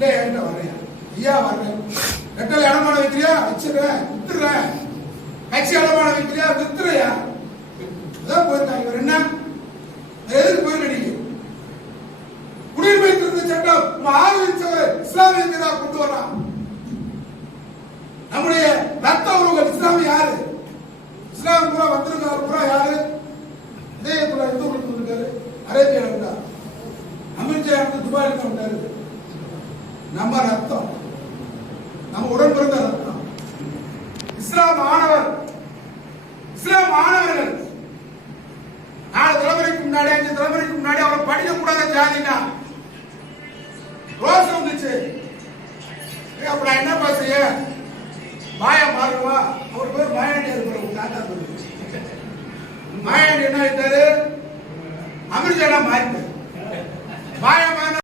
இல்ல என்கிட்ட வர்றேன் ஐயா வர்றேன். ரெட்டல் அடமானம் வைக்கிறியா? வச்சிடுறேன், வித்துறேன். கட்சி அடமானம் வைக்கிறியா? வித்துறையா? அதான் போயிருக்காங்க. இவர் என்ன எதுக்கு போயிருக்க? நீங்க குடியுரிமை திருத்த சட்டம் ஆதரிச்சவர் இஸ்லாமிய கொண்டு வர்றான். நம்முடைய ரத்த உறவுகள் இஸ்லாமிய யாரு? இஸ்லாம் பூரா வந்திருக்காரு. பூரா யாரு? இதயத்துல எந்த ஊருக்கு வந்திருக்காரு? அரேபியா இருந்தார். அமெரிக்கா இருந்து துபாயில வந்தாரு. நம்ம ரத்தம், நம்ம உடன் பிறந்த ரத்தம். இஸ்லாம் மாணவர், இஸ்லாம் மாணவர்கள் 4 தலைமுறைக்கு முன்னாடி 5 தலைமுறைக்கு முன்னாடி அவரை படிக்க கூடாத ஜாதினா ரோஸ் வந்துச்சு. அப்ப நான் என்ன பேசுறிய? மாயா மாறுவா. அவர் பேர் மாயாண்டி இருக்கிற தாத்தா பேரு மாயாண்டி என்ன ஆயிட்டாரு? அமெரிக்கா மாறி